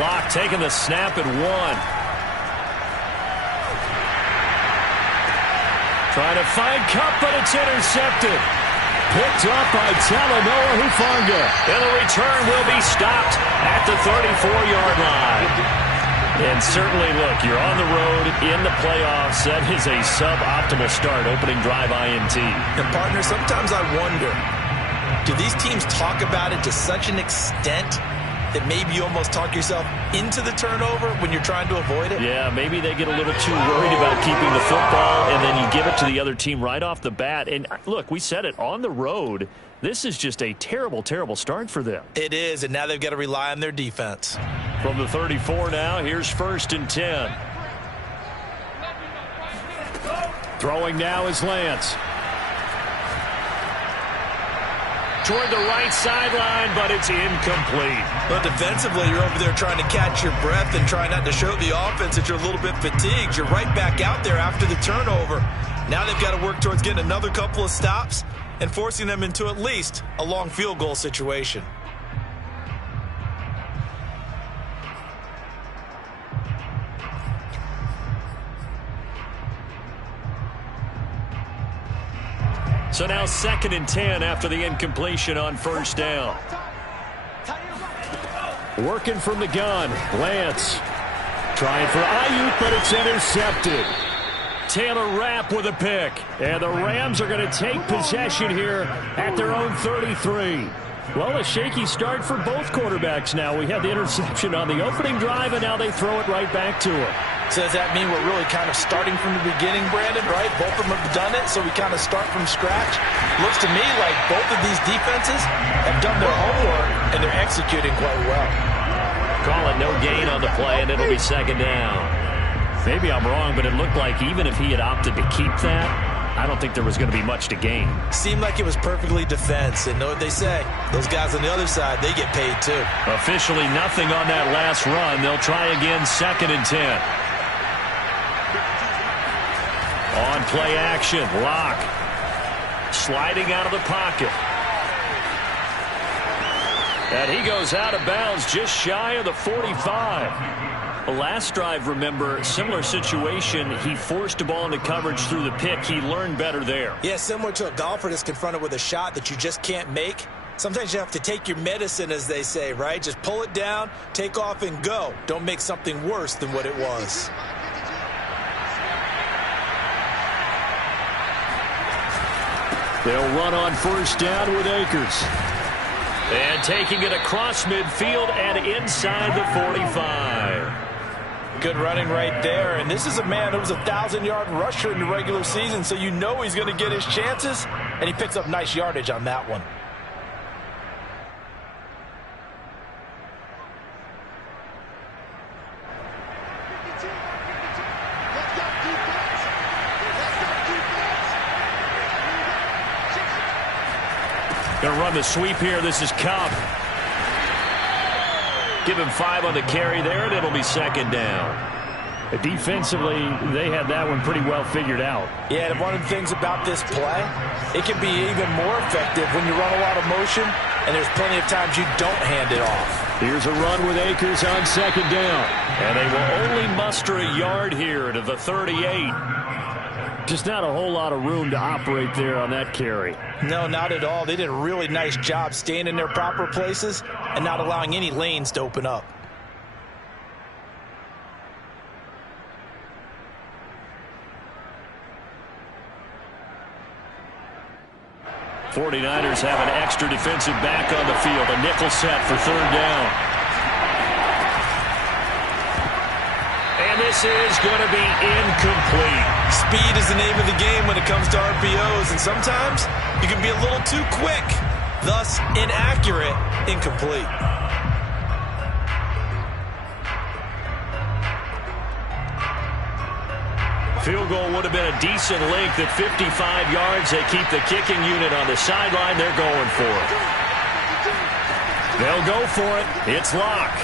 Locke taking the snap at 1. Trying to find Kupp, but it's intercepted. Picked up by Talanoa Hufanga. And the return will be stopped at the 34-yard line. And certainly, look, you're on the road in the playoffs. That is a suboptimal start, opening drive INT. And, partner, sometimes I wonder, do these teams talk about it to such an extent that maybe you almost talk yourself into the turnover when you're trying to avoid it? Yeah, maybe they get a little too worried about keeping the football, and then you give it to the other team right off the bat. And, look, we said it, on the road, this is just a terrible, terrible start for them. It is, and now they've got to rely on their defense. From the 34 now, here's 1st and 10. Throwing now is Lance. Toward the right sideline, but it's incomplete. But defensively, you're over there trying to catch your breath and try not to show the offense that you're a little bit fatigued. You're right back out there after the turnover. Now they've got to work towards getting another couple of stops and forcing them into at least a long field goal situation. So now 2nd and 10 after the incompletion on 1st down. Working from the gun, Lance. Trying for Ayuk, but it's intercepted. Taylor Rapp with a pick. And the Rams are going to take possession here at their own 33. Well, a shaky start for both quarterbacks now. We had the interception on the opening drive, and now they throw it right back to him. So does that mean we're really kind of starting from the beginning, Brandon, right? Both of them have done it, so we kind of start from scratch. Looks to me like both of these defenses have done their homework, and they're executing quite well. Call it no gain on the play, and it'll be 2nd down. Maybe I'm wrong, but it looked like even if he had opted to keep that, I don't think there was going to be much to gain. Seemed like it was perfectly defense, and know what they say. Those guys on the other side, they get paid too. Officially nothing on that last run. They'll try again 2nd and 10. On play action, Locke sliding out of the pocket. And he goes out of bounds just shy of the 45. The last drive, remember, similar situation. He forced the ball into coverage through the pick. He learned better there. Yeah, similar to a golfer that's confronted with a shot that you just can't make. Sometimes you have to take your medicine, as they say, right? Just pull it down, take off, and go. Don't make something worse than what it was. They'll run on 1st down with Akers. And taking it across midfield and inside the 45. Good running right there. And this is a man who was a 1,000-yard rusher in the regular season, so you know he's going to get his chances. And he picks up nice yardage on that one. 'Gonna run the sweep here. This is Kupp. Give him 5 on the carry there, and it'll be 2nd down. Defensively, they had that one pretty well figured out. Yeah, and one of the things about this play, it can be even more effective when you run a lot of motion, and there's plenty of times you don't hand it off. Here's a run with Akers on 2nd down. And they will only muster a yard here to the 38. Just not a whole lot of room to operate there on that carry. No, not at all. They did a really nice job staying in their proper places and not allowing any lanes to open up. '49ers have an extra defensive back on the field. A nickel set for 3rd down. And this is going to be incomplete. Speed is the name of the game when it comes to RPOs, and sometimes you can be a little too quick, thus inaccurate, incomplete. Field goal would have been a decent length at 55 yards. They keep the kicking unit on the sideline. They're going for it. They'll go for it. It's Locke.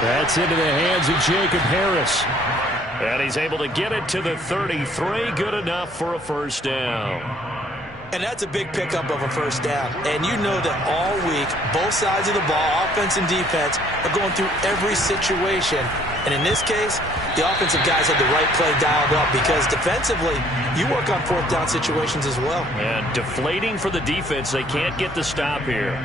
That's into the hands of Jacob Harris. And he's able to get it to the 33. Good enough for a 1st down. And that's a big pickup of a first down. And you know that all week, both sides of the ball, offense and defense, are going through every situation. And in this case, the offensive guys had the right play dialed up because defensively, you work on fourth down situations as well. And deflating for the defense. They can't get the stop here.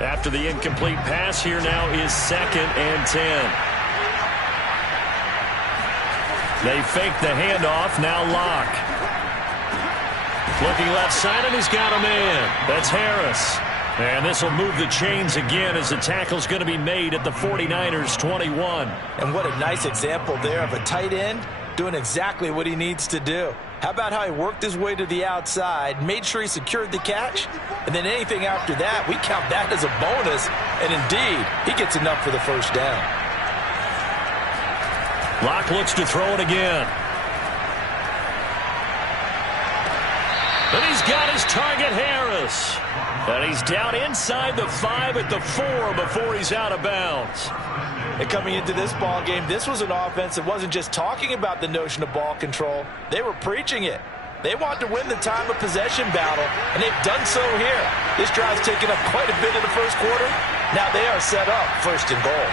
After the incomplete pass, here now is 2nd and 10. They fake the handoff. Now Locke. Looking left side, and he's got a man. That's Harris. And this will move the chains again as the tackle's going to be made at the 49ers 21. And what a nice example there of a tight end doing exactly what he needs to do. How about how he worked his way to the outside, made sure he secured the catch, and then anything after that, we count that as a bonus, and indeed, he gets enough for the first down. Locke looks to throw it again. And he's got his target, Harris. And he's down inside the 5 at the 4 before he's out of bounds. And coming into this ball game, this was an offense that wasn't just talking about the notion of ball control. They were preaching it. They want to win the time of possession battle, and they've done so here. This drive's taken up quite a bit in the first quarter. Now they are set up 1st and goal.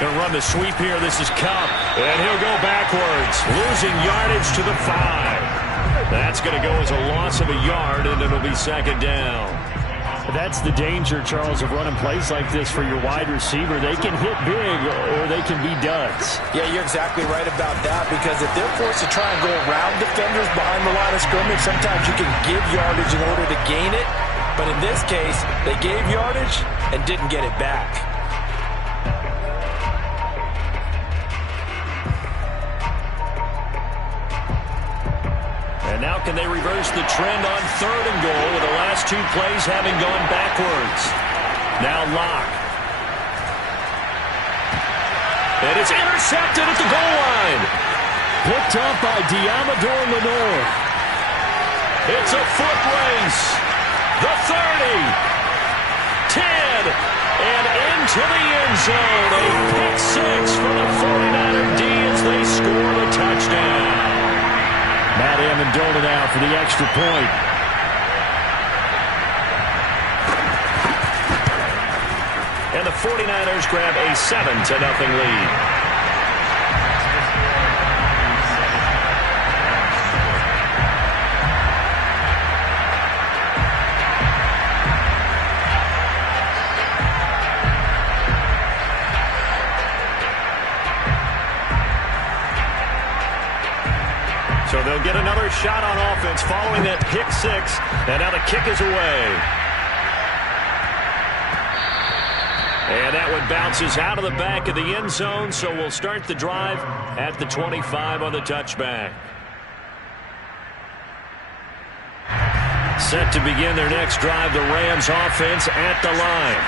Going to run the sweep here. This is Kupp, and he'll go backwards, losing yardage to the 5. That's going to go as a loss of a yard, and it'll be 2nd down. That's the danger, Charles, of running plays like this for your wide receiver. They can hit big or they can be duds. Yeah, you're exactly right about that, because if they're forced to try and go around defenders behind the line of scrimmage, sometimes you can give yardage in order to gain it. But in this case, they gave yardage and didn't get it back. And now can they reverse the trend on 3rd and goal with the last 2 plays having gone backwards? Now Locke. And it's intercepted at the goal line. Picked up by Diamador Lenore. It's a foot race. The 30. 10. And into the end zone. A pick 6 for the 49er D as they score the touchdown. Matt Amendola now for the extra point. And the 49ers grab a 7-0 lead. So they'll get another shot on offense following that pick 6. And now the kick is away. And that one bounces out of the back of the end zone. So we'll start the drive at the 25 on the touchback. Set to begin their next drive, the Rams offense at the line.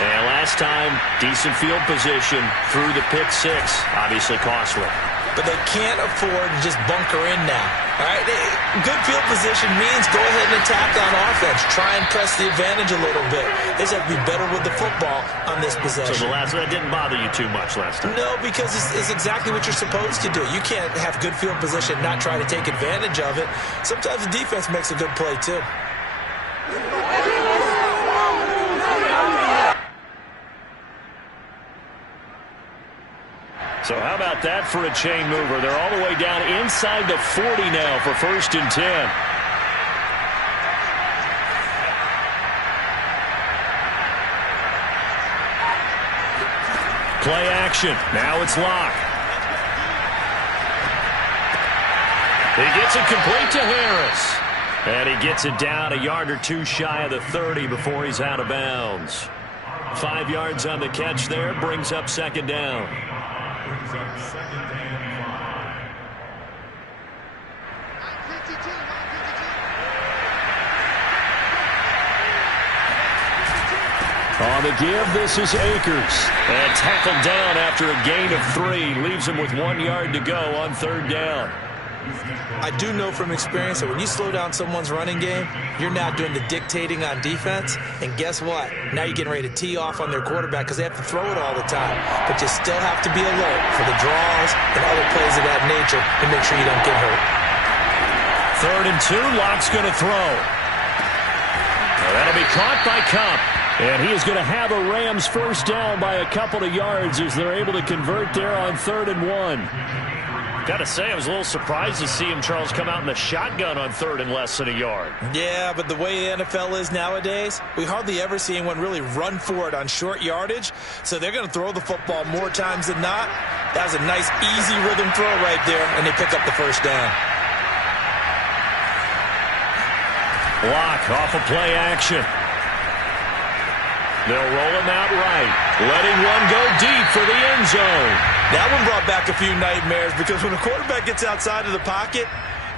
And last time, decent field position through the pick 6. Obviously costly. But they can't afford to just bunker in now. All right? Good field position means go ahead and attack on offense. Try and press the advantage a little bit. They just have to be better with the football on this possession. So that didn't bother you too much last time? No, because it's exactly what you're supposed to do. You can't have good field position and not try to take advantage of it. Sometimes the defense makes a good play, too. So how about that for a chain mover? They're all the way down inside the 40 now for 1st and 10. Play action. Now it's Locke. He gets it complete to Harris. And he gets it down a yard or 2 shy of the 30 before he's out of bounds. 5 yards on the catch there, brings up 2nd down. On the give, this is Akers. And tackled down after a gain of 3. Leaves him with 1 yard to go on 3rd down. I do know from experience that when you slow down someone's running game, you're now doing the dictating on defense. And guess what? Now you're getting ready to tee off on their quarterback because they have to throw it all the time. But you still have to be alert for the draws and other plays of that nature to make sure you don't get hurt. 3rd and 2, Lock's going to throw. That'll be caught by Kupp. And he is going to have a Rams first down by a couple of yards as they're able to convert there on 3rd and 1. Got to say, I was a little surprised to see him, Charles, come out in the shotgun on 3rd and less than a yard. Yeah, but the way the NFL is nowadays, we hardly ever see anyone really run for it on short yardage. So they're going to throw the football more times than not. That was a nice, easy rhythm throw right there, and they pick up the first down. Lock off of play action. They'll roll him out right, letting one go deep for the end zone. That one brought back a few nightmares because when a quarterback gets outside of the pocket,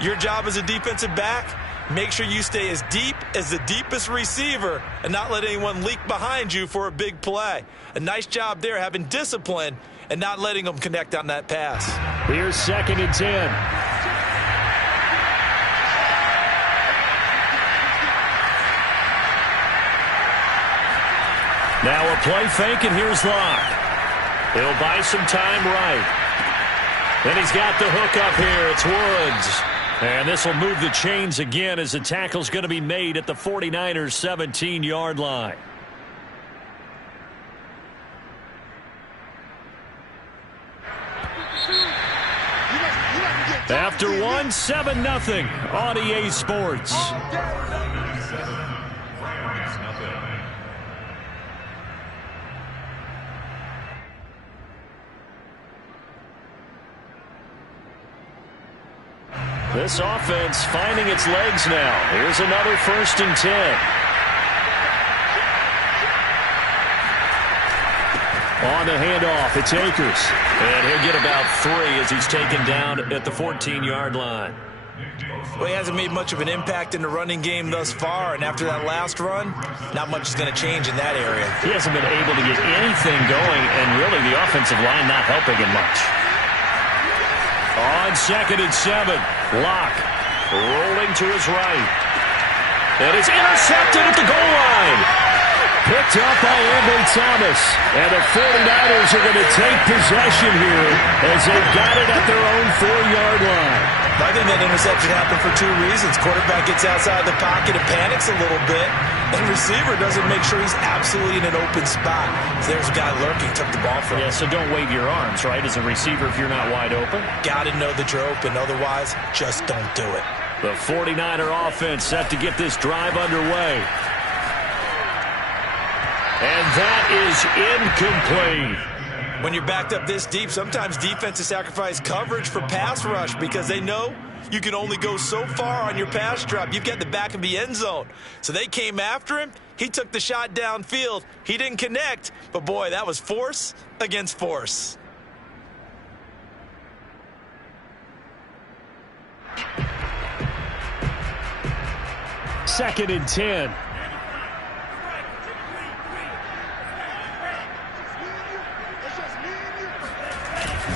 your job as a defensive back, make sure you stay as deep as the deepest receiver and not let anyone leak behind you for a big play. A nice job there having discipline and not letting them connect on that pass. Here's 2nd and 10. Now a play fake, and here's Lock. He'll buy some time right. Then he's got the hook up here. It's Woods. And this will move the chains again as the tackle's going to be made at the 49ers' 17-yard line. After 1, 7-0 on EA Sports. This offense finding its legs now. Here's another 1st and 10. On the handoff, it's Akers. And he'll get about 3 as he's taken down at the 14-yard line. Well, he hasn't made much of an impact in the running game thus far, and after that last run, not much is going to change in that area. He hasn't been able to get anything going, and really the offensive line not helping him much. On 2nd and 7, Lock rolling to his right. And it's intercepted at the goal line. Picked up by Ambry Thomas. And the 49ers are going to take possession here as they've got it at their own 4-yard line. I think that interception happened for 2 reasons. Quarterback gets outside the pocket and panics a little bit. And receiver doesn't make sure he's absolutely in an open spot. So there's a guy lurking, took the ball from him. Yeah, so don't wave your arms, right, as a receiver if you're not wide open. Got to know that you're open. Otherwise, just don't do it. The 49er offense set to get this drive underway. And that is incomplete. When you're backed up this deep, sometimes defenses sacrifice coverage for pass rush because they know you can only go so far on your pass drop. You've got the back of the end zone. So they came after him. He took the shot downfield. He didn't connect. But, boy, that was force against force. Second and 10.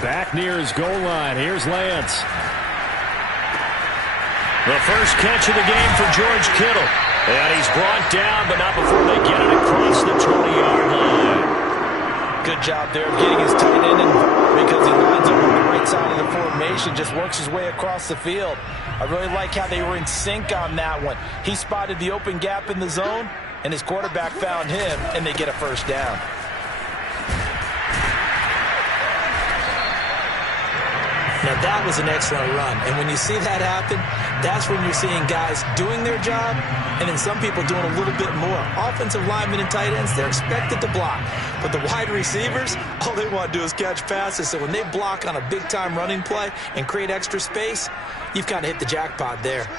Back near his goal line. Here's Lance. The first catch of the game for George Kittle. And he's brought down, but not before they get it across the 20-yard line. Good job there of getting his tight end involved because he lines up on the right side of the formation, just works his way across the field. I really like how they were in sync on that one. He spotted the open gap in the zone, and his quarterback found him, and they get a first down. Now, that was an excellent run. And when you see that happen, that's when you're seeing guys doing their job and then some people doing a little bit more. Offensive linemen and tight ends, they're expected to block. But the wide receivers, all they want to do is catch passes. So when they block on a big-time running play and create extra space, you've kind of hit the jackpot there.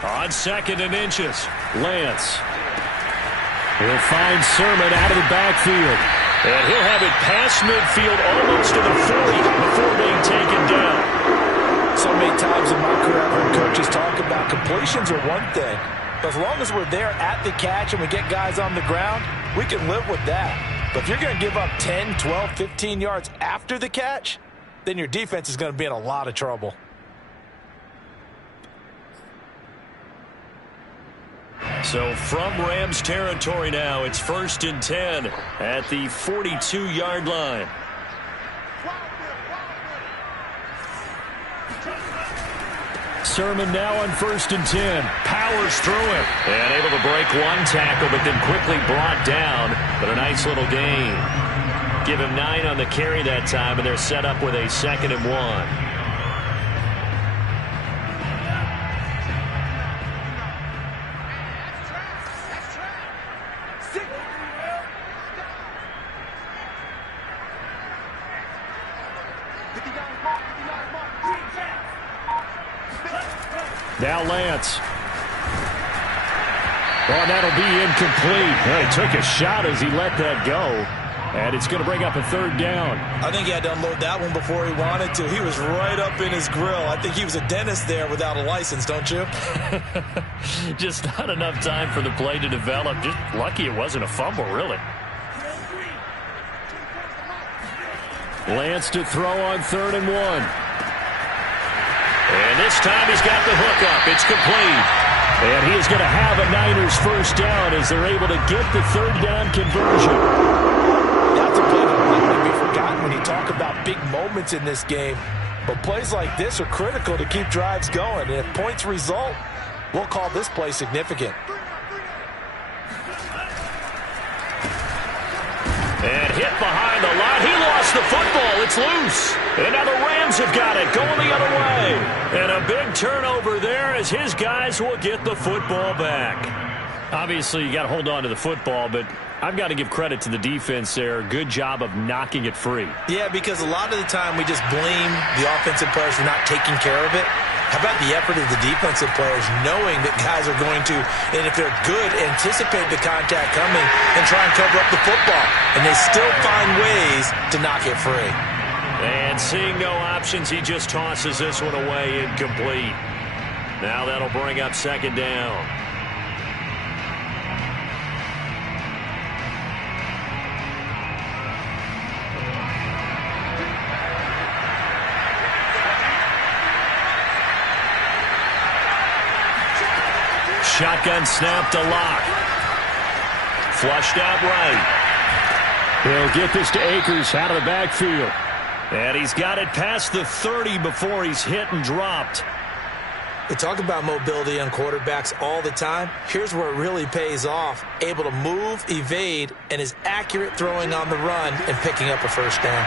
On 2nd and inches, Lance. He'll find Sermon out of the backfield. And he'll have it past midfield almost to the 40 before being taken down. So many times in my career, I've heard coaches talk about completions are one thing, But as long as we're there at the catch and we get guys on the ground, we can live with that. But if you're going to give up 10, 12, 15 yards after the catch, then your defense is going to be in a lot of trouble. So from Rams territory now, it's 1st and 10 at the 42-yard line. Sermon now on 1st and 10. Powers through it. And able to break one tackle, but then quickly brought down. But a nice little gain. Give him 9 on the carry that time, and they're set up with a 2nd and 1. Now Lance. Oh, that'll be incomplete. Well, he took a shot as he let that go. And it's going to bring up a 3rd down. I think he had to unload that one before he wanted to. He was right up in his grill. I think he was a dentist there without a license, don't you? Just not enough time for the play to develop. Just lucky it wasn't a fumble, really. Lance to throw on 3rd and 1. And this time he's got the hook up. It's complete. And he is going to have a Niners 1st down as they're able to get the 3rd down conversion. That's a play that might be forgotten when you talk about big moments in this game. But plays like this are critical to keep drives going. And if points result, we'll call this play significant. And hit behind the line. He lost the football. It's loose. And now the Rams have got it going the other way. And a big turnover there as his guys will get the football back. Obviously, you got to hold on to the football, but I've got to give credit to the defense there. Good job of knocking it free. Yeah, because a lot of the time we just blame the offensive players for not taking care of it. How about the effort of the defensive players knowing that guys are going to, and if they're good, anticipate the contact coming and try and cover up the football. And they still find ways to knock it free. And seeing no options, he just tosses this one away incomplete. Now that'll bring up 2nd down. Shotgun snap to Locke. Flushed out right. He'll get this to Akers out of the backfield. And he's got it past the 30 before he's hit and dropped. We talk about mobility on quarterbacks all the time. Here's where it really pays off. Able to move, evade, and is accurate throwing on the run and picking up a 1st down.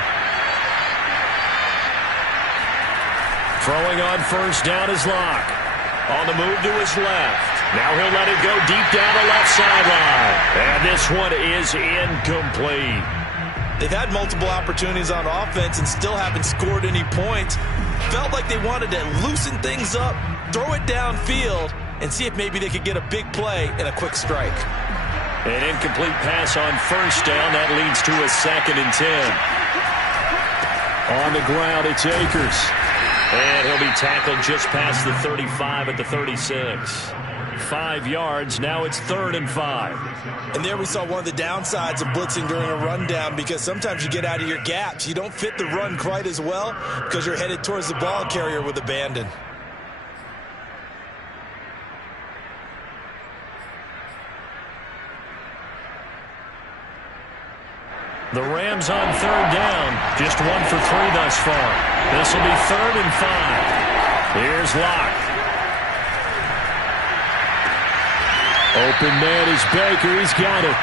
Throwing on 1st down is Locke. On the move to his left. Now he'll let it go deep down the left sideline. And this one is incomplete. They've had multiple opportunities on offense and still haven't scored any points. Felt like they wanted to loosen things up, throw it downfield, and see if maybe they could get a big play and a quick strike. An incomplete pass on 1st down. That leads to a 2nd and 10. On the ground, it's Akers. And he'll be tackled just past the 35 at the 36. 5 yards. Now it's 3rd and 5. And there we saw one of the downsides of blitzing during a rundown, because sometimes you get out of your gaps. You don't fit the run quite as well because you're headed towards the ball carrier with abandon. The Rams on 3rd down. Just 1 for 3 thus far. This will be 3rd and 5. Here's Locke. Open man is Baker. He's got it.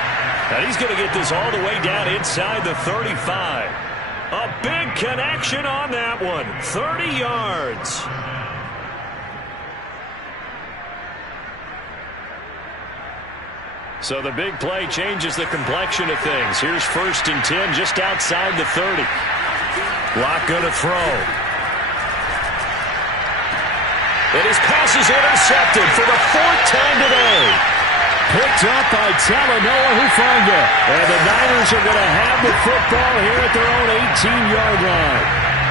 And he's going to get this all the way down inside the 35. A big connection on that one. 30 yards. So the big play changes the complexion of things. Here's 1st and 10 just outside the 30. Locke going to throw. And his pass is intercepted for the 4th time today. Picked up by Talanoa Hufanga. And the Niners are going to have the football here at their own 18-yard line.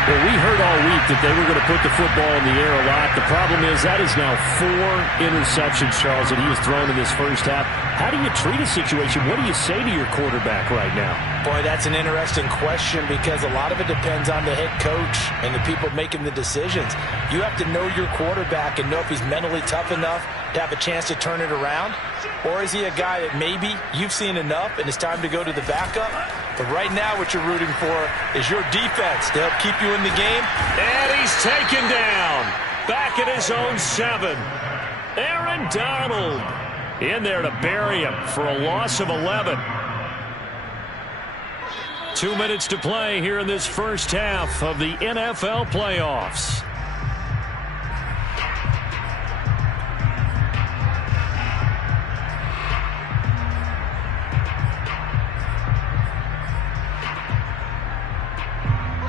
Well, we heard all week that they were going to put the football in the air a lot. The problem is that is now 4 interceptions, Charles, that he has thrown in this first half. How do you treat a situation? What do you say to your quarterback right now? Boy, that's an interesting question because a lot of it depends on the head coach and the people making the decisions. You have to know your quarterback and know if he's mentally tough enough to have a chance to turn it around. Or is he a guy that maybe you've seen enough and it's time to go to the backup? But right now what you're rooting for is your defense to help keep you in the game. And he's taken down. Back at his own 7. Aaron Donald in there to bury him for a loss of 11. 2 minutes to play here in this first half of the NFL playoffs.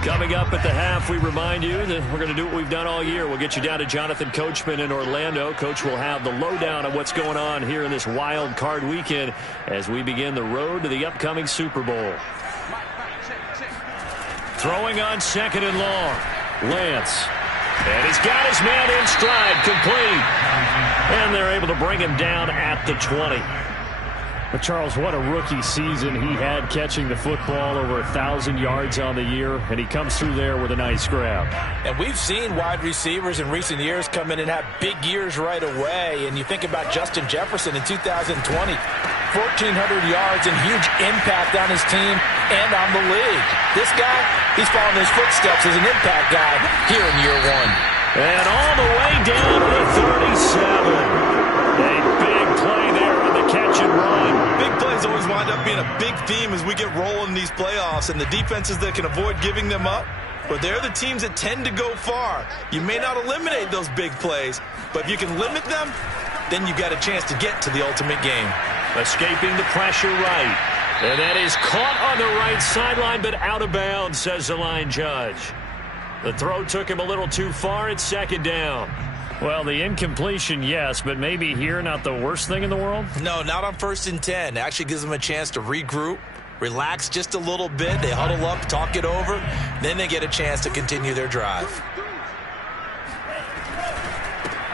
Coming up at the half, we remind you that we're going to do what we've done all year. We'll get you down to Jonathan Coachman in Orlando. Coach will have the lowdown on what's going on here in this wild card weekend as we begin the road to the upcoming Super Bowl. Throwing on 2nd and long. Lance. And he's got his man in stride, complete. And they're able to bring him down at the 20. But, Charles, what a rookie season he had catching the football, over 1,000 yards on the year, and he comes through there with a nice grab. And we've seen wide receivers in recent years come in and have big years right away. And you think about Justin Jefferson in 2020, 1,400 yards and huge impact on his team and on the league. This guy, he's following his footsteps as an impact guy here in year 1. And all the way down to the 37. A big play there on the catch and run. Big plays always wind up being a big theme as we get rolling in these playoffs, and the defenses that can avoid giving them up, but they're the teams that tend to go far. You may not eliminate those big plays, but if you can limit them, then you've got a chance to get to the ultimate game. Escaping the pressure right. And that is caught on the right sideline, but out of bounds, says the line judge. The throw took him a little too far. It's 2nd down. Well, the incompletion, yes, but maybe here not the worst thing in the world? No, not on 1st and 10. It actually gives them a chance to regroup, relax just a little bit. They huddle up, talk it over. Then they get a chance to continue their drive.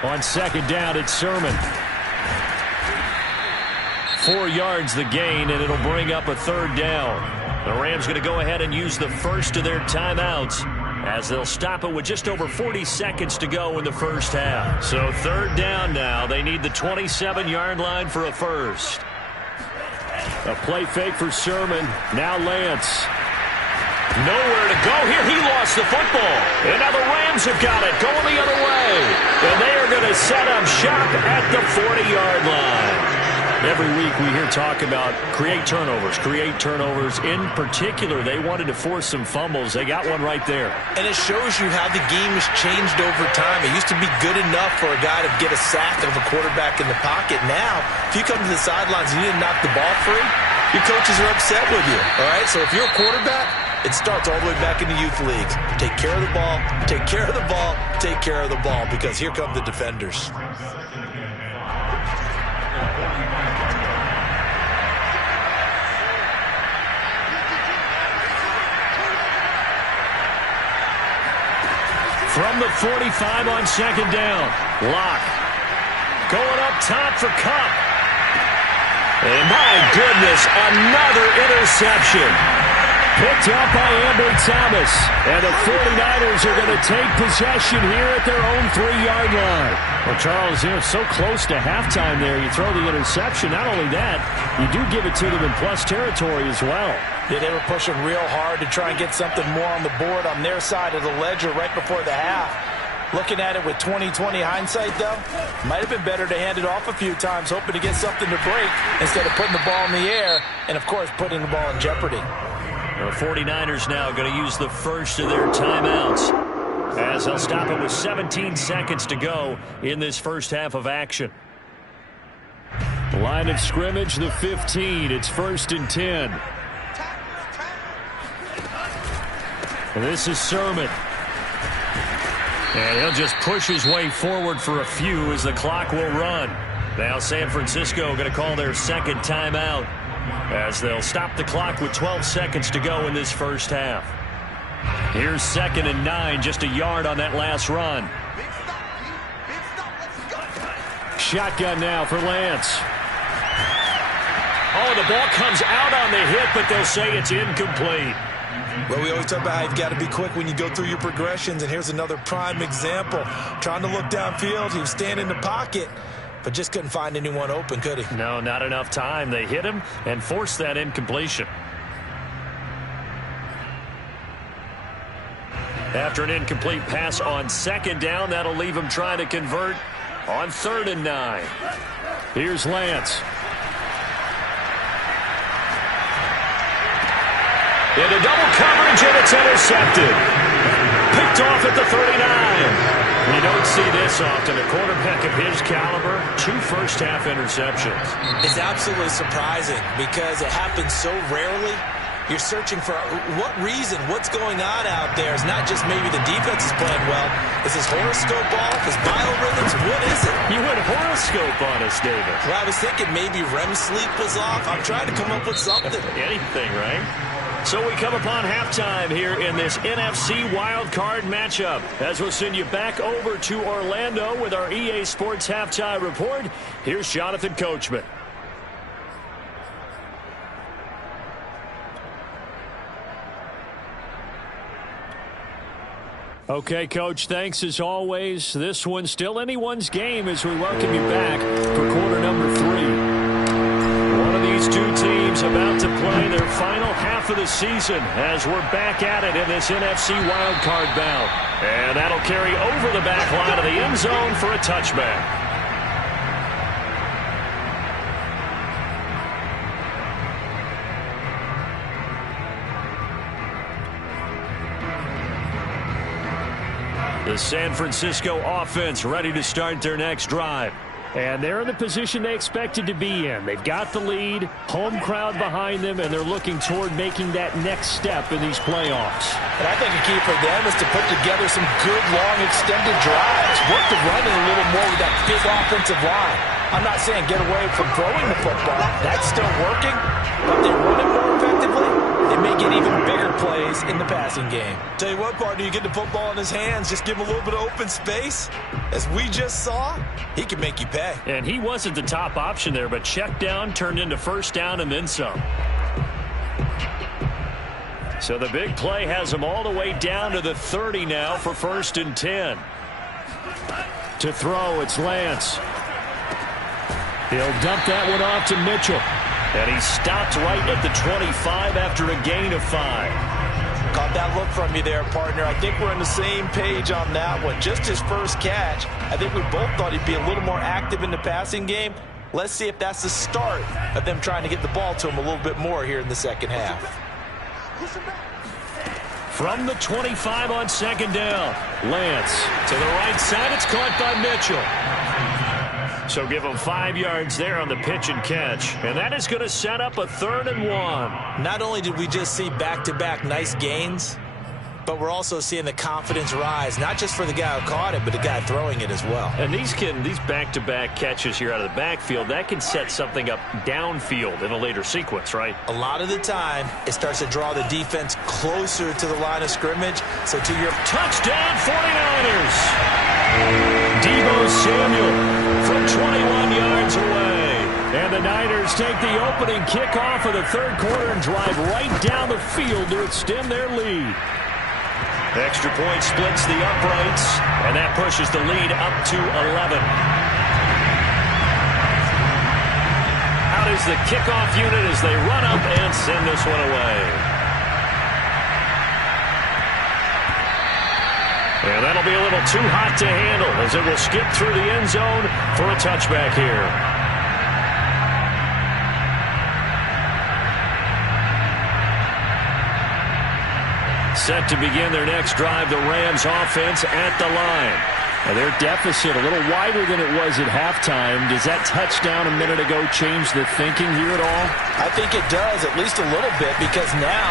On 2nd down, it's Sermon. 4 yards the gain, and it'll bring up a 3rd down. The Rams going to go ahead and use the first of their timeouts as they'll stop it with just over 40 seconds to go in the first half. So 3rd down now. They need the 27-yard line for a first. A play fake for Sermon. Now Lance. Nowhere to go here. He lost the football. And now the Rams have got it going the other way. And they are going to set up shop at the 40-yard line. Every week we hear talk about create turnovers. In particular, they wanted to force some fumbles. They got one right there. And it shows you how the game has changed over time. It used to be good enough for a guy to get a sack of a quarterback in the pocket. Now, if you come to the sidelines and you didn't knock the ball free, your coaches are upset with you. All right, so if you're a quarterback, it starts all the way back in the youth leagues. Take care of the ball, take care of the ball, take care of the ball, because here come the defenders. From the 45 on 2nd down. Locke going up top for Kupp. And my goodness, another interception. Picked up by Amber Thomas. And the 49ers are going to take possession here at their own 3-yard line. Well, Charles, so close to halftime there. You throw the interception. Not only that, you do give it to them in plus territory as well. Yeah, they were pushing real hard to try and get something more on the board on their side of the ledger right before the half. Looking at it with 20/20 hindsight, though, might have been better to hand it off a few times, hoping to get something to break instead of putting the ball in the air and, of course, putting the ball in jeopardy. The 49ers now going to use the first of their timeouts as they'll stop it with 17 seconds to go in this first half of action. Line of scrimmage, the 15. It's 1st and 10. And this is Sermon. And he'll just push his way forward for a few as the clock will run. Now San Francisco going to call their 2nd timeout as they'll stop the clock with 12 seconds to go in this first half. Here's 2nd and 9, just a yard on that last run. Shotgun now for Lance. Oh, the ball comes out on the hit, but they'll say it's incomplete. Well, we always talk about how you've got to be quick when you go through your progressions, and here's another prime example. Trying to look downfield, he was standing in the pocket, but just couldn't find anyone open, could he? No, not enough time. They hit him and forced that incompletion. After an incomplete pass on 2nd down, that'll leave him trying to convert on 3rd and 9. Here's Lance. Into double coverage, and it's intercepted. Picked off at the 39. You don't see this often. A quarterback of his caliber, 2 first-half interceptions. It's absolutely surprising because it happens so rarely. You're searching for what reason, what's going on out there. It's not just maybe the defense is playing well. Is his horoscope off? His biorhythms? What is it? You went horoscope on us, David. Well, I was thinking maybe REM sleep was off. I'm trying to come up with something. Anything, right? So we come upon halftime here in this NFC wildcard matchup, as we'll send you back over to Orlando with our EA Sports Halftime Report. Here's Jonathan Coachman. Okay, Coach, thanks as always. This one's still anyone's game as we welcome you back for quarter number 3. One of these two teams about to play their final half of the season as we're back at it in this NFC wildcard bout. And that'll carry over the back line of the end zone for a touchback. The San Francisco offense ready to start their next drive. And they're in the position they expected to be in. They've got the lead, home crowd behind them, and they're looking toward making that next step in these playoffs. And I think a key for them is to put together some good, long, extended drives. Work the running a little more with that big offensive line. I'm not saying get away from throwing the football. That's still working. But they run it more effectively, they may get even bigger plays in the passing game. Tell you what, partner, you get the football in his hands, just give him a little bit of open space. As we just saw, he can make you pay. And he wasn't the top option there, but check down turned into first down and then some. So the big play has him all the way down to the 30 now for 1st and 10. To throw, it's Lance. He'll dump that one off to Mitchell. And he stopped right at the 25 after a gain of 5. Caught that look from you there, partner. I think we're on the same page on that one. Just his first catch. I think we both thought he'd be a little more active in the passing game. Let's see if that's the start of them trying to get the ball to him a little bit more here in the second half. From the 25 on 2nd down, Lance to the right side. It's caught by Mitchell. So give him 5 yards there on the pitch and catch. And that is going to set up a 3rd and 1. Not only did we just see back-to-back nice gains, but we're also seeing the confidence rise, not just for the guy who caught it, but the guy throwing it as well. And these back-to-back catches here out of the backfield, that can set something up downfield in a later sequence, right? A lot of the time, it starts to draw the defense closer to the line of scrimmage. So to your touchdown, 49ers! Deebo Samuel from 21 yards away. And the Niners take the opening kickoff of the 3rd quarter and drive right down the field to extend their lead. Extra point splits the uprights, and that pushes the lead up to 11. Out is the kickoff unit as they run up and send this one away. And that'll be a little too hot to handle as it will skip through the end zone for a touchback here. Set to begin their next drive, the Rams offense at the line. And their deficit a little wider than it was at halftime. Does that touchdown a minute ago change the thinking here at all? I think it does, at least a little bit, because now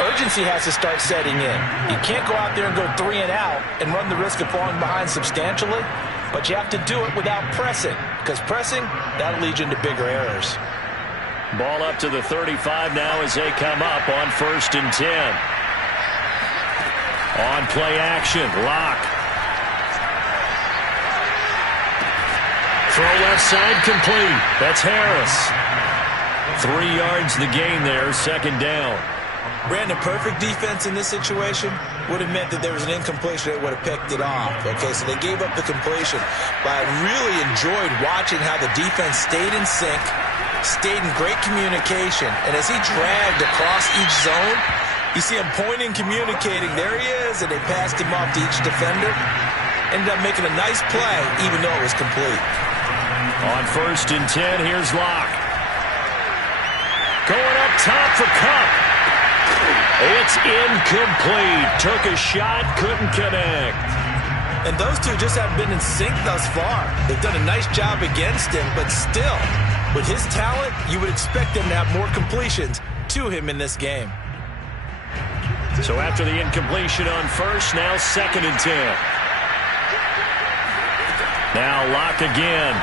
urgency has to start setting in. You can't go out there and go 3 and out and run the risk of falling behind substantially, but you have to do it without pressing, because pressing, that'll lead you into bigger errors. Ball up to the 35 now as they come up on 1st and 10. On play action, Locke. Throw left side complete. That's Harris. 3 yards the gain there, second down. Brandon, perfect defense in this situation would have meant that there was an incompletion that would have picked it off. Okay, so they gave up the completion. But I really enjoyed watching how the defense stayed in sync, stayed in great communication, and as he dragged across each zone, you see him pointing, communicating. There he is, and they passed him off to each defender. Ended up making a nice play, even though it was complete. On 1st and 10, here's Locke. Going up top for Kupp. It's incomplete. Took a shot, couldn't connect. And those two just haven't been in sync thus far. They've done a nice job against him, but still, with his talent, you would expect him to have more completions to him in this game. So after the incompletion on 1st, now 2nd and 10. Now Locke again.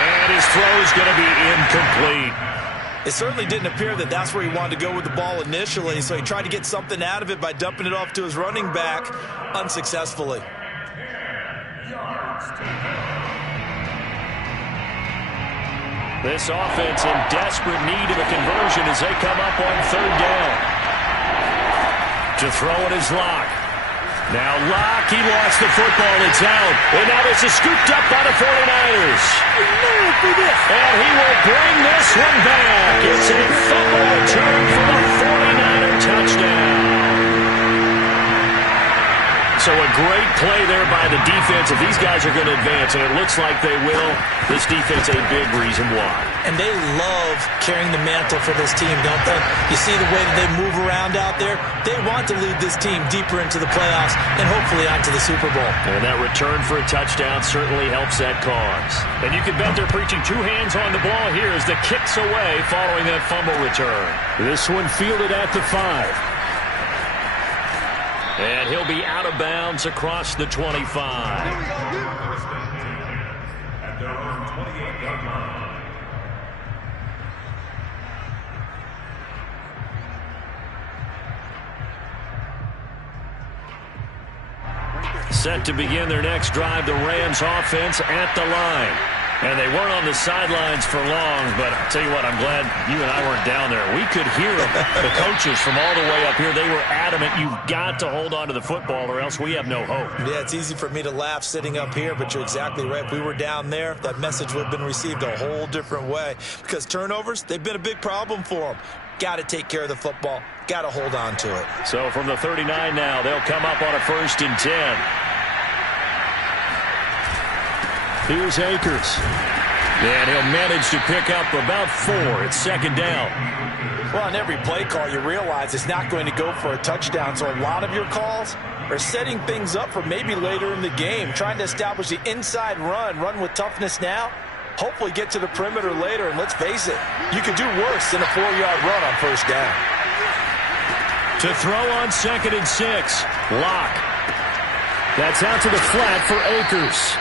And his throw's going to be incomplete. It certainly didn't appear that that's where he wanted to go with the ball initially, so he tried to get something out of it by dumping it off to his running back unsuccessfully. This offense in desperate need of a conversion as they come up on 3rd down. To throw it is Locke. Now Locke, he lost the football, it's out. And now this is scooped up by the 49ers. And he will bring this one back. It's a fumble return for the 49er touchdown. So a great play there by the defense. If these guys are going to advance, and it looks like they will, this defense a big reason why. And they love carrying the mantle for this team, don't they? You see the way that they move around out there? They want to lead this team deeper into the playoffs and hopefully onto the Super Bowl. And that return for a touchdown certainly helps that cause. And you can bet they're preaching 2 hands on the ball here as the kick's away following that fumble return. This one fielded at the 5. And he'll be out of bounds across the 25. Set to begin their next drive, the Rams offense at the line. And they weren't on the sidelines for long, but I'll tell you what, I'm glad you and I weren't down there. We could hear them. The coaches from all the way up here, they were adamant, you've got to hold on to the football or else we have no hope. Yeah, it's easy for me to laugh sitting up here, but you're exactly right. If we were down there, that message would have been received a whole different way. Because turnovers, they've been a big problem for them. Got to take care of the football. Got to hold on to it. So from the 39 now, they'll come up on a 1st and 10. Here's Akers. And he'll manage to pick up about 4. It's 2nd down. Well, on every play call, you realize it's not going to go for a touchdown. So a lot of your calls are setting things up for maybe later in the game, trying to establish the inside run with toughness now, hopefully get to the perimeter later. And let's face it, you could do worse than a 4-yard run on 1st down. To throw on 2nd and 6, Locke. That's out to the flat for Akers.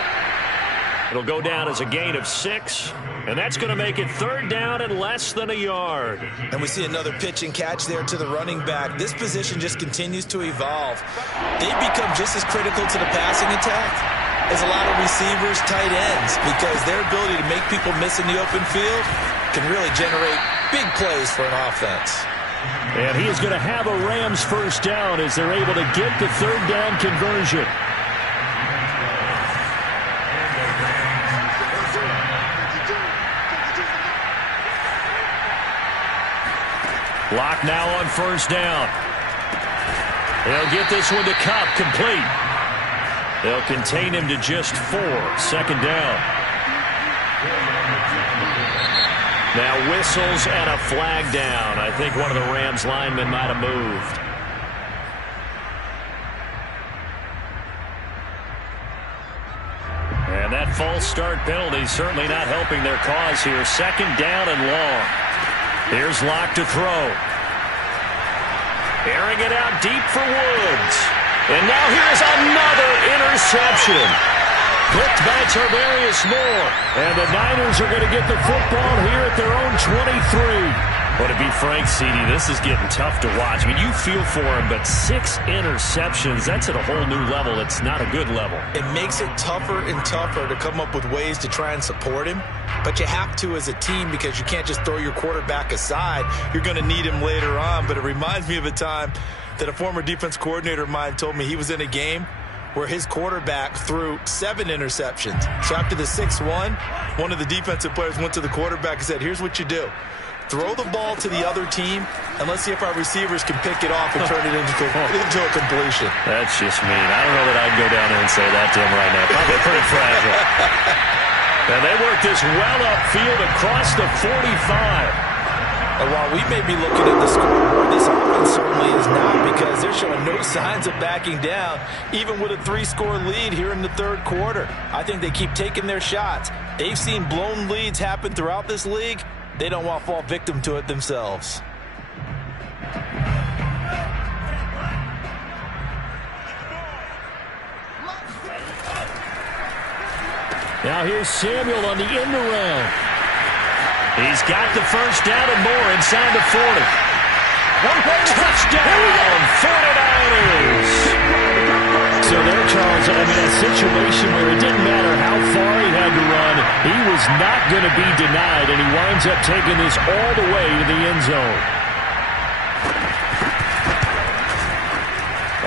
It'll go down as a gain of 6, and that's going to make it 3rd down and less than a yard. And we see another pitch and catch there to the running back. This position just continues to evolve. They've become just as critical to the passing attack as a lot of receivers, tight ends, because their ability to make people miss in the open field can really generate big plays for an offense. And he is going to have a Rams 1st down as they're able to get the 3rd down conversion. Locke now on 1st down. They'll get this one to Kupp, complete. They'll contain him to just 4, 2nd down. Now whistles and a flag down. I think one of the Rams linemen might have moved. And that false start penalty certainly not helping their cause here. 2nd down and long. Here's Locke to throw. Airing it out deep for Woods. And now here's another interception. Picked by Tarvarius Moore. And the Niners are going to get the football here at their own 23. Well, to be frank, CD, this is getting tough to watch. I mean, you feel for him, but 6 interceptions, that's at a whole new level. It's not a good level. It makes it tougher and tougher to come up with ways to try and support him. But you have to as a team because you can't just throw your quarterback aside. You're going to need him later on. But it reminds me of a time that a former defense coordinator of mine told me he was in a game where his quarterback threw 7 interceptions. So after the 6-1, one of the defensive players went to the quarterback and said, here's what you do. Throw the ball to the other team, and let's see if our receivers can pick it off and turn it into a completion. That's just mean. I don't know that I'd go down there and say that to him right now. Probably pretty fragile. And they work this well upfield across the 45. And while we may be looking at the scoreboard, this offense certainly is not, because they're showing no signs of backing down, even with a 3-score lead here in the third quarter. I think they keep taking their shots. They've seen blown leads happen throughout this league. They don't want to fall victim to it themselves. Now here's Samuel on the end around. He's got the first down and more inside the 40. Touchdown, 49ers. So there, Charles, I mean, a situation where it didn't matter how far he had to run, he was not going to be denied, and he winds up taking this all the way to the end zone.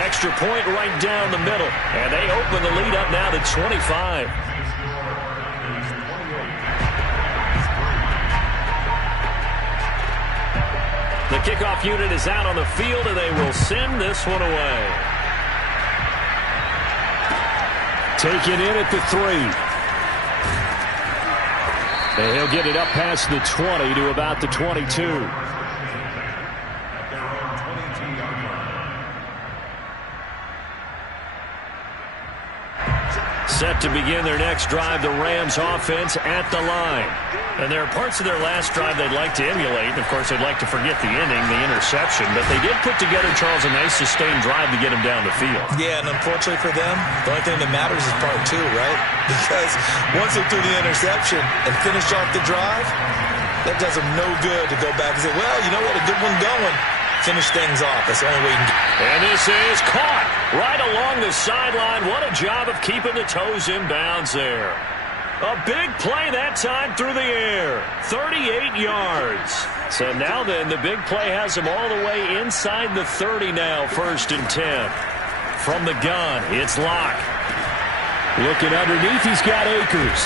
Extra point right down the middle, and they open the lead up now to 25. The kickoff unit is out on the field, and they will send this one away. Taken in at the 3. And he'll get it up past the 20 to about the 22. Set to begin their next drive, the Rams offense at the line. And there are parts of their last drive they'd like to emulate. Of course, they'd like to forget the ending, the interception. But they did put together, Charles, a nice sustained drive to get him down the field. Yeah, and unfortunately for them, the only thing that matters is part 2, right? Because once they threw the interception and finished off the drive, that does them no good to go back and say, well, you know what, a good one going. Finish things off. That's the only way you can get. And this is caught right along the sideline. What a job of keeping the toes in bounds there. A big play that time through the air. 38 yards. So now then, the big play has him all the way inside the 30 now, 1st and 10. From the gun, it's Locke. Looking underneath, he's got Akers.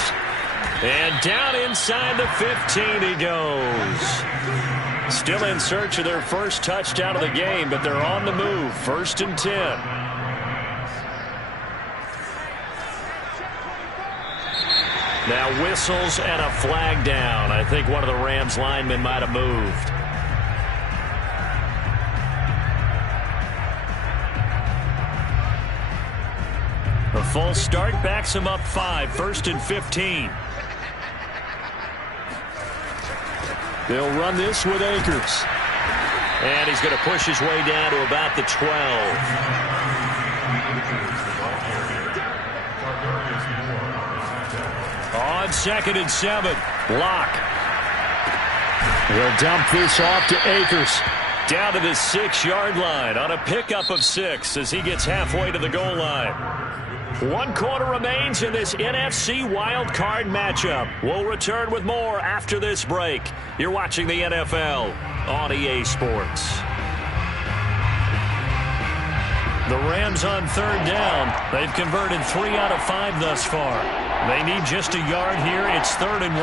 And down inside the 15 he goes. Still in search of their first touchdown of the game, but they're on the move. 1st and 10. Now whistles and a flag down. I think one of the Rams linemen might have moved. A full start backs him up 5. 1st and 15. They'll run this with Akers. And he's going to push his way down to about the 12. On 2nd and 7, Locke. He'll dump this off to Akers. Down to the 6-yard line on a pickup of 6 as he gets halfway to the goal line. 1 quarter remains in this NFC wild card matchup. We'll return with more after this break. You're watching the NFL on EA Sports. The Rams on 3rd down. They've converted 3 out of 5 thus far. They need just a yard here. It's 3rd and 1.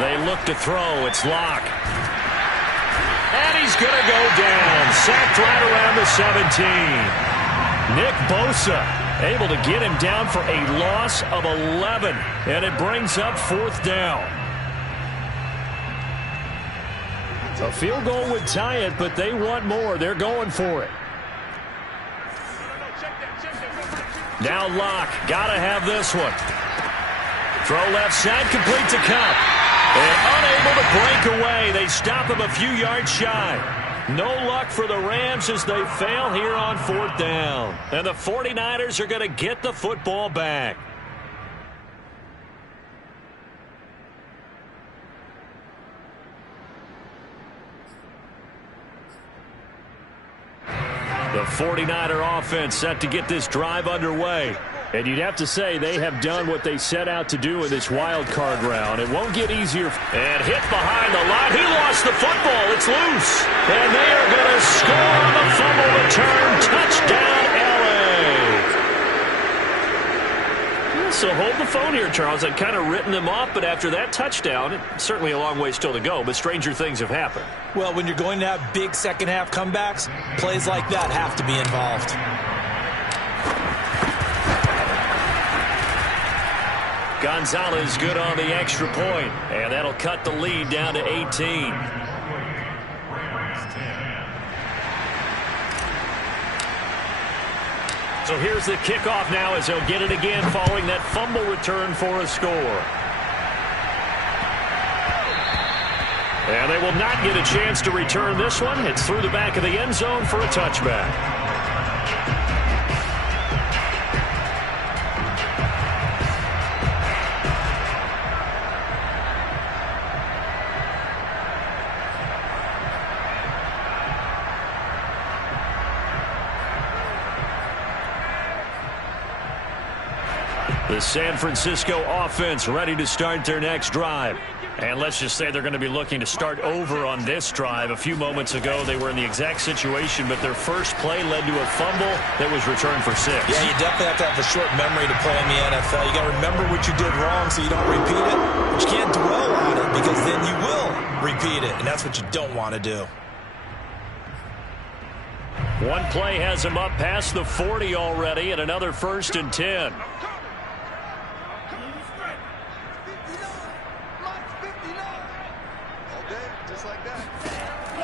They look to throw. It's Locke. And he's going to go down. Sacked right around the 17. Nick Bosa able to get him down for a loss of 11. And it brings up 4th down. A field goal would tie it, but they want more. They're going for it. Now Locke, gotta have this one. Throw left side, complete to Kupp. And unable to break away. They stop him a few yards shy. No luck for the Rams as they fail here on 4th down. And the 49ers are going to get the football back. The 49er offense set to get this drive underway. And you'd have to say they have done what they set out to do in this wild card round. It won't get easier. And hit behind the line. He lost the football. It's loose. And they are going to score on the fumble return. Touchdown, LA. So hold the phone here, Charles. I'd kind of written them off, but after that touchdown, it's certainly a long way still to go, but stranger things have happened. Well, when you're going to have big second-half comebacks, plays like that have to be involved. Gonzalez good on the extra point, and that'll cut the lead down to 18. So here's the kickoff now as they'll get it again following that fumble return for a score. And they will not get a chance to return this one. It's through the back of the end zone for a touchback. The San Francisco offense ready to start their next drive. And let's just say they're going to be looking to start over on this drive. A few moments ago, they were in the exact situation, but their first play led to a fumble that was returned for 6. Yeah, you definitely have to have a short memory to play in the NFL. You got to remember what you did wrong so you don't repeat it. But you can't dwell on it because then you will repeat it, and that's what you don't want to do. One play has him up past the 40 already, and another 1st and 10.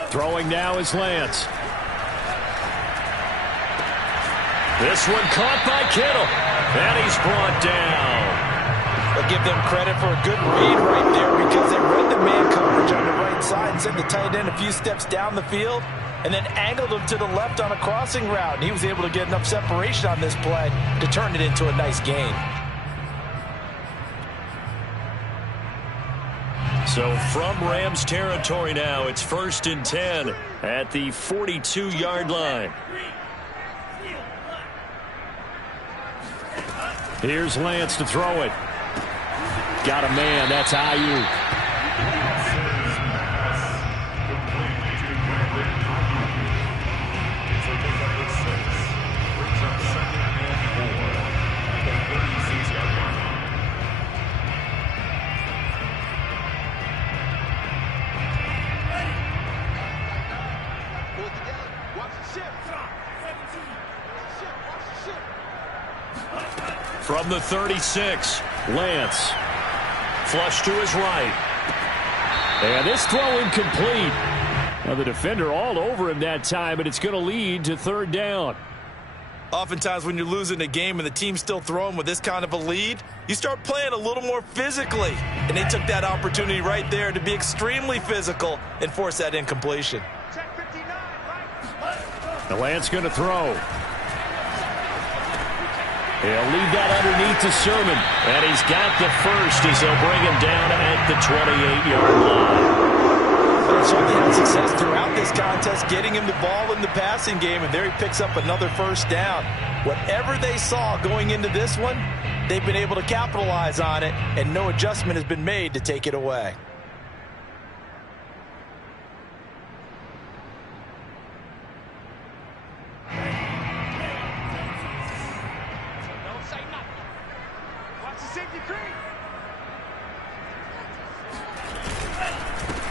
Throwing now is Lance. This one caught by Kittle. And he's brought down. I'll give them credit for a good read right there because they read the man coverage on the right side and sent the tight end a few steps down the field and then angled him to the left on a crossing route. And he was able to get enough separation on this play to turn it into a nice gain. So from Rams territory now, it's 1st and 10 at the 42-yard line. Here's Lance to throw it. Got a man. That's Ayuk. From the 36, Lance. Flush to his right. And this throw incomplete. Now the defender all over him that time, but it's going to lead to 3rd down. Oftentimes when you're losing a game and the team's still throwing with this kind of a lead, you start playing a little more physically. And they took that opportunity right there to be extremely physical and force that incompletion. The Lance going to throw. He'll leave that underneath to Sermon. And he's got the first as they'll bring him down at the 28-yard line. They've certainly had success throughout this contest, getting him the ball in the passing game, and there he picks up another 1st down. Whatever they saw going into this one, they've been able to capitalize on it, and no adjustment has been made to take it away.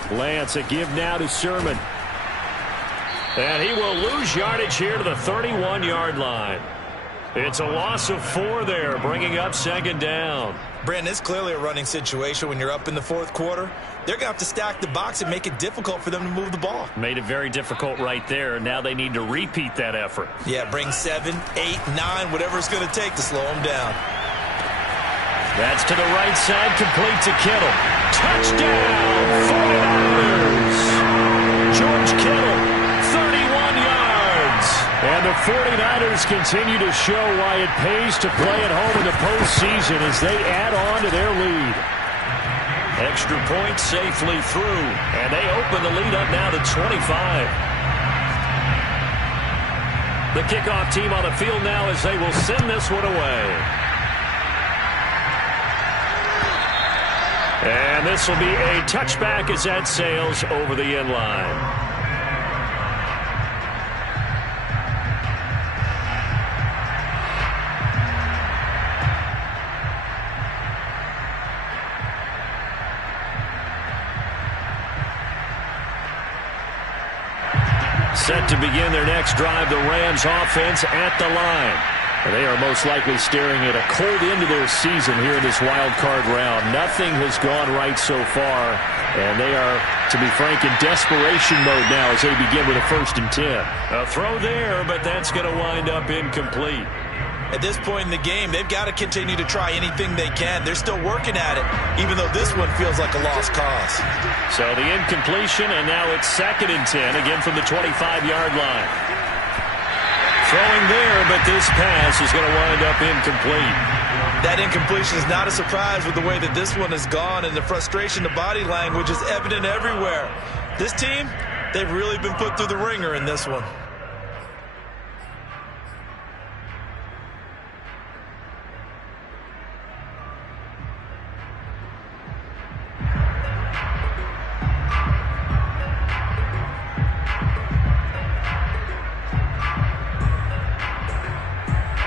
Lance, a give now to Sermon. And he will lose yardage here to the 31-yard line. It's a loss of 4 there, bringing up 2nd down. Brandon, it's clearly a running situation when you're up in the 4th quarter. They're going to have to stack the box and make it difficult for them to move the ball. Made it very difficult right there. Now they need to repeat that effort. Yeah, bring 7, 8, 9, whatever it's going to take to slow them down. That's to the right side, complete to Kittle. Touchdown, 49ers! George Kittle, 31 yards. And the 49ers continue to show why it pays to play at home in the postseason as they add on to their lead. Extra point safely through, and they open the lead up now to 25. The kickoff team on the field now as they will send this one away. And this will be a touchback as that sails over the end line. Set to begin their next drive, the Rams offense at the line. And they are most likely staring at a cold end to their season here in this wild card round. Nothing has gone right so far, and they are, to be frank, in desperation mode now as they begin with a 1st and 10. A throw there, but that's going to wind up incomplete. At this point in the game, they've got to continue to try anything they can. They're still working at it, even though this one feels like a lost cause. So the incompletion, and now it's 2nd and 10, again from the 25-yard line. Throwing there, but this pass is going to wind up incomplete. That incompletion is not a surprise with the way that this one has gone, and the frustration, the body language is evident everywhere. This team, they've really been put through the ringer in this one.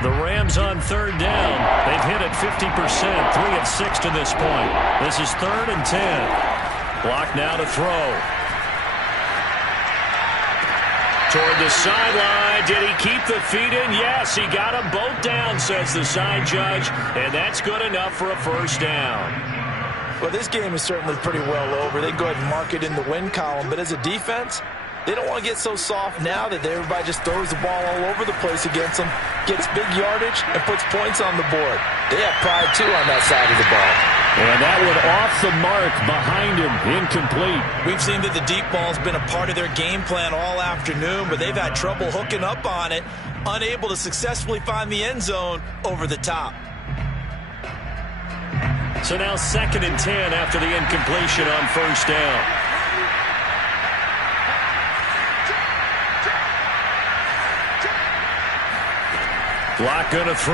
The Rams on 3rd down. They've hit it 50%, 3 of 6 to this point. This is 3rd and 10. Block now to throw. Toward the sideline. Did he keep the feet in? Yes, he got them both down, says the side judge. And that's good enough for a 1st down. Well, this game is certainly pretty well over. They go ahead and mark it in the win column. But as a defense, they don't want to get so soft now that everybody just throws the ball all over the place against them, gets big yardage, and puts points on the board. They have pride, too, on that side of the ball. And that one off the mark behind him, incomplete. We've seen that the deep ball's been a part of their game plan all afternoon, but they've had trouble hooking up on it, unable to successfully find the end zone over the top. So now 2nd and 10 after the incompletion on 1st down. Block going to throw.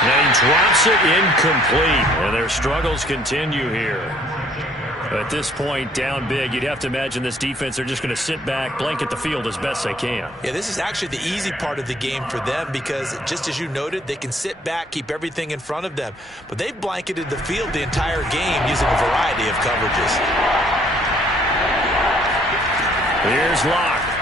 And he drops it incomplete. And their struggles continue here. At this point, down big, you'd have to imagine this defense, they're just going to sit back, blanket the field as best they can. Yeah, this is actually the easy part of the game for them because, just as you noted, they can sit back, keep everything in front of them. But they've blanketed the field the entire game using a variety of coverages. Here's Locke.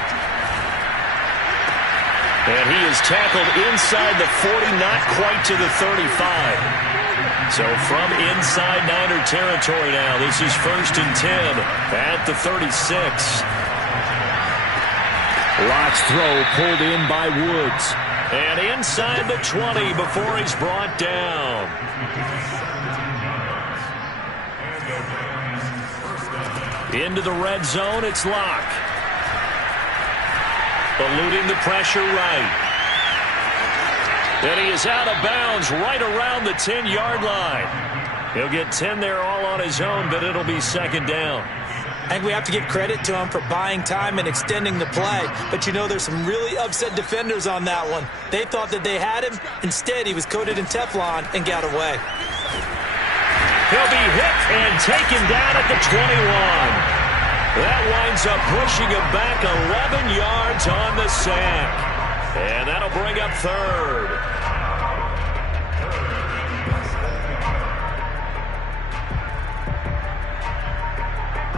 And he is tackled inside the 40, not quite to the 35. So from inside Niner territory now, this is 1st and 10 at the 36. Locke's throw pulled in by Woods. And inside the 20 before he's brought down. Into the red zone, it's Locke. Eluding the pressure right. And he is out of bounds right around the 10-yard line. He'll get 10 there all on his own, but it'll be 2nd down. I think we have to give credit to him for buying time and extending the play. But you know there's some really upset defenders on that one. They thought that they had him. Instead, he was coated in Teflon and got away. He'll be hit and taken down at the 21. That winds up pushing him back 11 yards on the sack. And that'll bring up 3rd.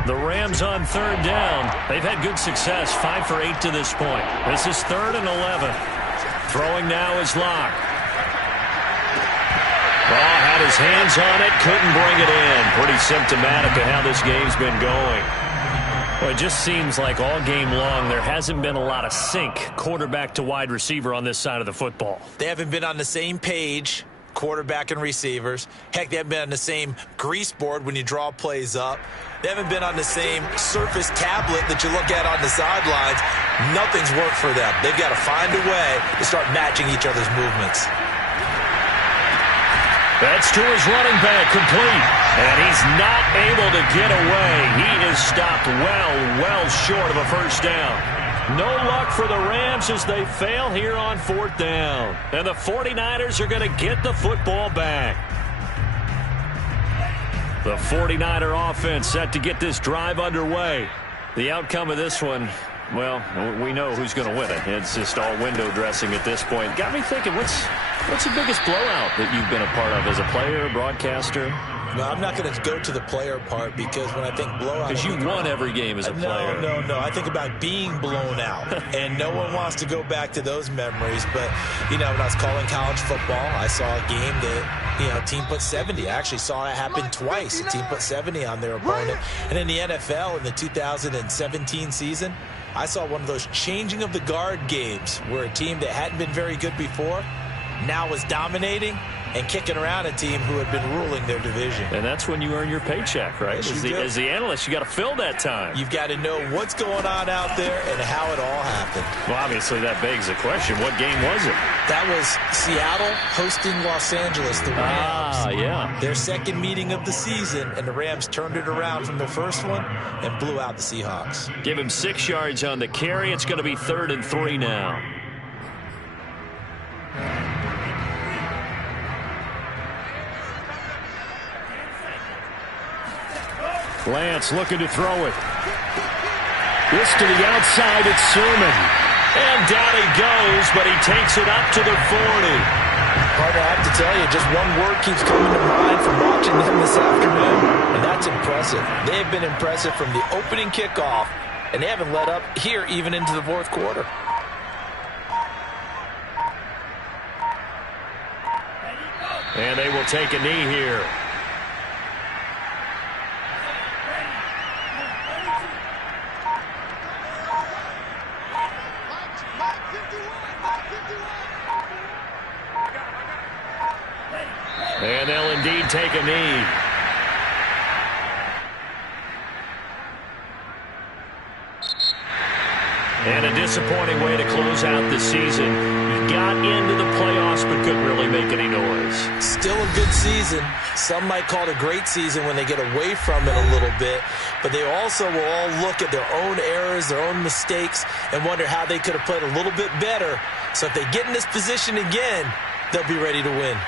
The Rams on 3rd down. They've had good success, 5 for 8 to this point. This is 3rd and 11. Throwing now is Locke. Had his hands on it, couldn't bring it in. Pretty symptomatic of how this game's been going. Well, it just seems like all game long there hasn't been a lot of sync quarterback to wide receiver on this side of the football. They haven't been on the same page, quarterback and receivers. Heck, they haven't been on the same grease board when you draw plays up. They haven't been on the same Surface tablet that you look at on the sidelines. Nothing's worked for them. They've got to find a way to start matching each other's movements. That's to his running back, complete. And he's not able to get away. He is stopped well short of a first down. No luck for the Rams as they fail here on 4th down. And the 49ers are going to get the football back. The 49er offense set to get this drive underway. The outcome of this one, well, we know who's going to win it. It's just all window dressing at this point. Got me thinking, what's the biggest blowout that you've been a part of as a player, broadcaster? No, I'm not going to go to the player part because when I think blowout... Because you won every game as a player. No. I think about being blown out. And no one wants to go back to those memories. But, when I was calling college football, I saw a game that, team put 70. I actually saw it happen twice. A team put 70 on their opponent. And in the NFL, in the 2017 season, I saw one of those changing of the guard games where a team that hadn't been very good before now was dominating and kicking around a team who had been ruling their division. And that's when you earn your paycheck, right? Yes, as the analyst, you got to fill that time. You've got to know what's going on out there and how it all happened. Well, obviously, that begs the question, what game was it? That was Seattle hosting Los Angeles, the Rams. Yeah. Their second meeting of the season, and the Rams turned it around from their first one and blew out the Seahawks. Give him 6 yards on the carry. It's going to be 3rd and 3 now. Lance looking to throw it. This to the outside, it's Sermon. And down he goes, but he takes it up to the 40. Partner, I have to tell you, just one word keeps coming to mind from watching them this afternoon, and that's impressive. They have been impressive from the opening kickoff, and they haven't let up here even into the 4th quarter. And they will take a knee here. And they'll indeed take a knee. And a disappointing way to close out the season. He got into the playoffs but couldn't really make any noise. Still a good season. Some might call it a great season when they get away from it a little bit. But they also will all look at their own errors, their own mistakes, and wonder how they could have played a little bit better. So if they get in this position again, they'll be ready to win.